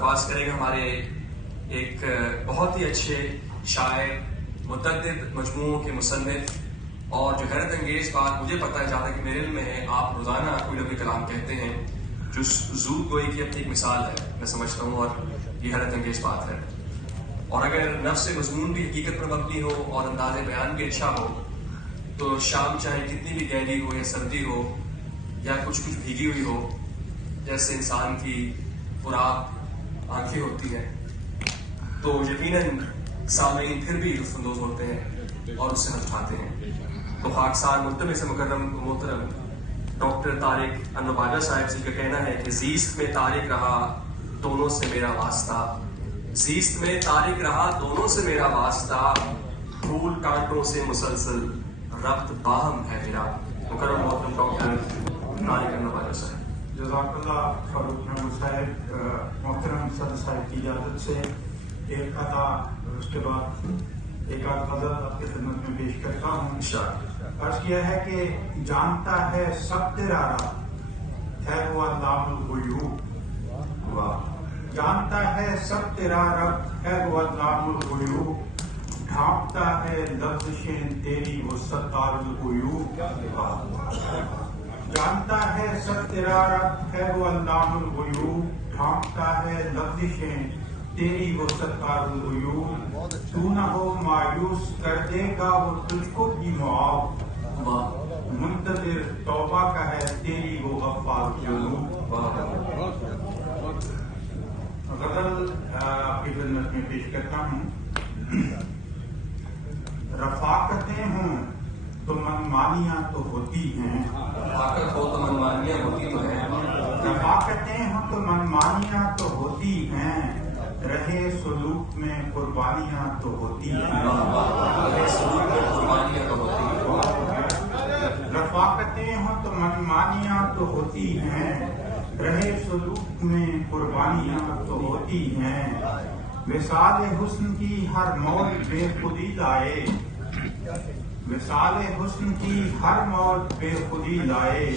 درخواست کریں گے ہمارے ایک بہت ہی اچھے شاعر، متعدد مجموعوں کے مصنف، اور جو حیرت انگیز بات مجھے پتہ ہے جہاں تک کہ میرے علم میں ہے، آپ روزانہ کوئی نہ کوئی کلام کہتے ہیں جو زود گوئی کی اپنی ایک مثال ہے، میں سمجھتا ہوں، اور یہ حیرت انگیز بات ہے۔ اور اگر نفس مضمون بھی حقیقت پر مبنی ہو اور انداز بیان بھی اچھا ہو تو شام چاہے کتنی بھی گہری ہو یا سردی ہو یا کچھ بھیگی ہوئی ہو، جیسے انسان کی خوراک آنکھیں ہوتی ہیں، تو یقیناً سامعین پھر بھی لطف اندوز ہوتے ہیں اور اس سے نہ اٹھاتے ہیں۔ تو خاکسار ملتمس مکرم محترم ڈاکٹر طارق انوباجہ صاحب جی کا کہنا ہے کہ زیست میں طارق رہا دونوں سے میرا واسطہ، زیست میں طارق رہا دونوں سے میرا واسطہ، پھول کانٹوں سے مسلسل ربط باہم ہے میرا۔ مکرم محترم ڈاکٹر طارق انوباجہ صاحب۔ جزاک اللہ فاروق محمود صاحب۔ محترم صدر صاحب کی اجازت سے ایک عطا، اس کے بعد ایک آدھ غزل آپ کی خدمت میں پیش کرتا ہوں۔ عرض کیا ہے کہ جانتا ہے سب تیرا رب ہے وہ علام الغیوب، جانتا ہے سب تیرا رب ہے وہ علام الغیوب، ڈھانپتا ہے لفظشیں تیری وہ ستار الغیوب، جانتا ہے سب تیرا رب ہے وہ علام الغیوب، ڈھانپتا ہے لفظشیں تیری وہ ستار الغیوب، تو نہ ہو مایوس کر دے گا وہ تجھ کو بھی معاف، منتظر توبہ کا ہے تیری وہ غفار جنوب۔ غزل آپ کی خدمت میں پیش کرتا ہوں۔ رفاقتیں ہوں تو منمانیاں تو ہوتی ہیں، رفاقت ہو تو منمانیاں ہوتی تو ہیں، رفاقتیں ہوں تو منمانیاں تو ہوتی ہیں، رہے سلوک میں قربانیاں تو ہوتی ہیں، رہے سلوک میں قربانیاں تو ہوتی ہیں، رفاقتیں ہوں تو منمانیاں تو ہوتی ہیں، رہے سلوک میں قربانیاں تو ہوتی ہیں، مثال حسن کی ہر موج بے خودی لائے، مثال حسن کی ہر موج بے خودی لائے،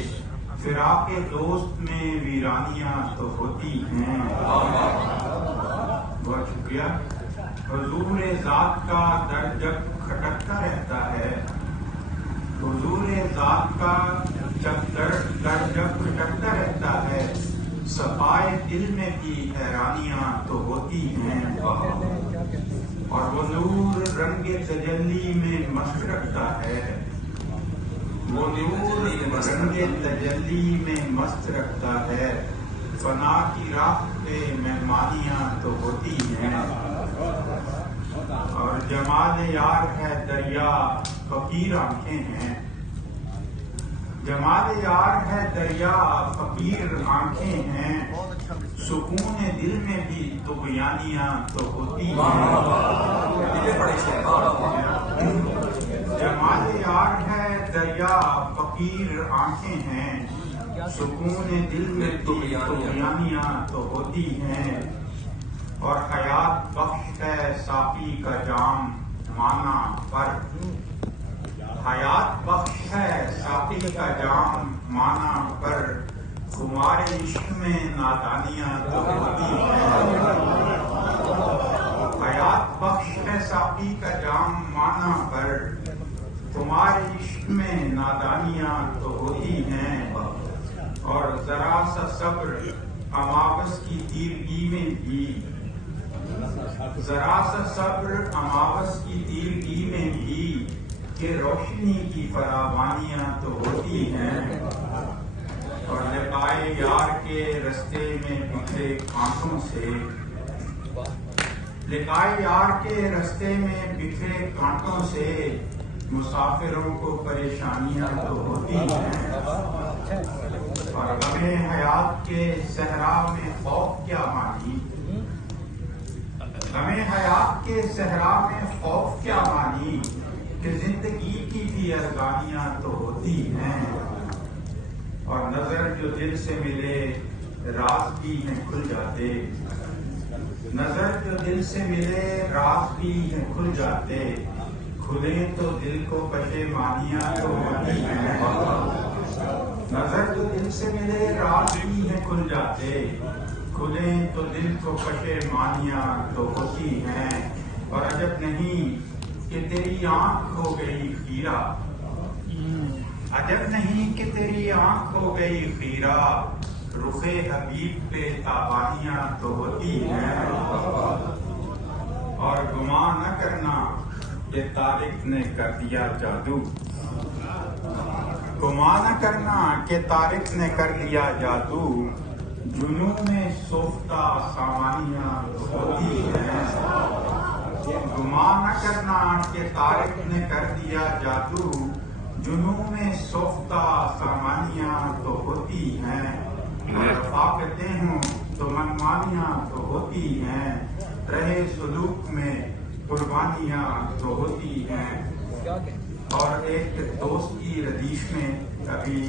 فراق دوست میں ویرانیاں تو ہوتی ہیں۔ بہت شکریہ۔ حضور ذات کا در جب کھٹکتا رہتا ہے، حضور ذات کا جب در جب کھٹکتا رہتا ہے، صفائے دل میں بھی حیرانیاں تو ہوتی ہیں، اور وہ نور رنگ تجلی میں مست رکھتا ہے، وہ نور رنگ تجلی میں مست رکھتا ہے، فنا کی راہ پہ مہمانیاں تو ہوتی ہیں، اور جمال یار ہے دریا فقیر آنکھیں ہیں، جمال یار ہے دریا فقیر آنکھیں ہیں، سکون دل میں بھی طغیانیاں تو ہوتی ہیں، جمال یار ہے دریا فقیر آنکھیں ہیں، سکون دل میں طغیانیاں تو ہوتی ہیں، اور حیات بخش ہے ساقی کا جام مانا پر، حیات بخش ہے ساقی کا جام مانا پر، تمہارے عشق میں نادانیاں تو ہوتی ہیں، حیات بخش ہے ساقی کا جام مانا پر، تمہارے عشق میں نادانیاں تو ہوتی ہیں، اور ذرا سا صبر اماوس کی تیرگی میں بھی، ذرا سا صبر اماوس کی تیرگی میں بھی، کہ روشنی کی فراوانیاں تو ہوتی ہیں، اور لقائے یار کے رستے میں بکھرے کانٹوں سے، لقائے یار کے رستے میں بکھرے کانٹوں سے، مسافروں کو پریشانیاں تو ہوتی ہیں، اور غم حیات کے صحرا میں خوف کیا مانی، غم حیات کے صحرا میں خوف کیا مانی، کہ زندگی کی بھی ارزانیاں تو ہوتی ہیں، اور نظر جو دل سے ملے راز بھی ہیں کھل جاتے، نظر جو دل سے ملے راز بھی ہیں کھل جاتے، کھلے تو دل کو پشیمانیاں تو ہوتی ہیں، نظر جو دل سے ملے راز بھی ہیں کھل جاتے، کھلیں تو دل کو پشیمانیاں تو ہوتی ہیں، اور عجب نہیں کہ تیری آنکھ ہو گئی خیرہ، عجب نہیں کہ تیری آنکھ ہو گئی خیرہ، رخ حبیب پہ تابانیاں تو ہوتی ہیں، اور گمان نہ کرنا کہ طارق نے کر دیا جادو، گمان نہ کرنا کہ طارق نے کر دیا جادو، جنوں میں سوختہ سامانیاں تو ہوتی ہیں، گمان نہ کرنا کہ طارق نے کر دیا جادو، جنوں میں سوختہ سامانیاں تو ہوتی ہیں، رفاقتیں ہوں تو منمانیاں تو ہوتی ہیں، رہے سلوک میں قربانیاں تو ہوتی ہیں۔ اور ایک دوست کی ردیف میں ابھی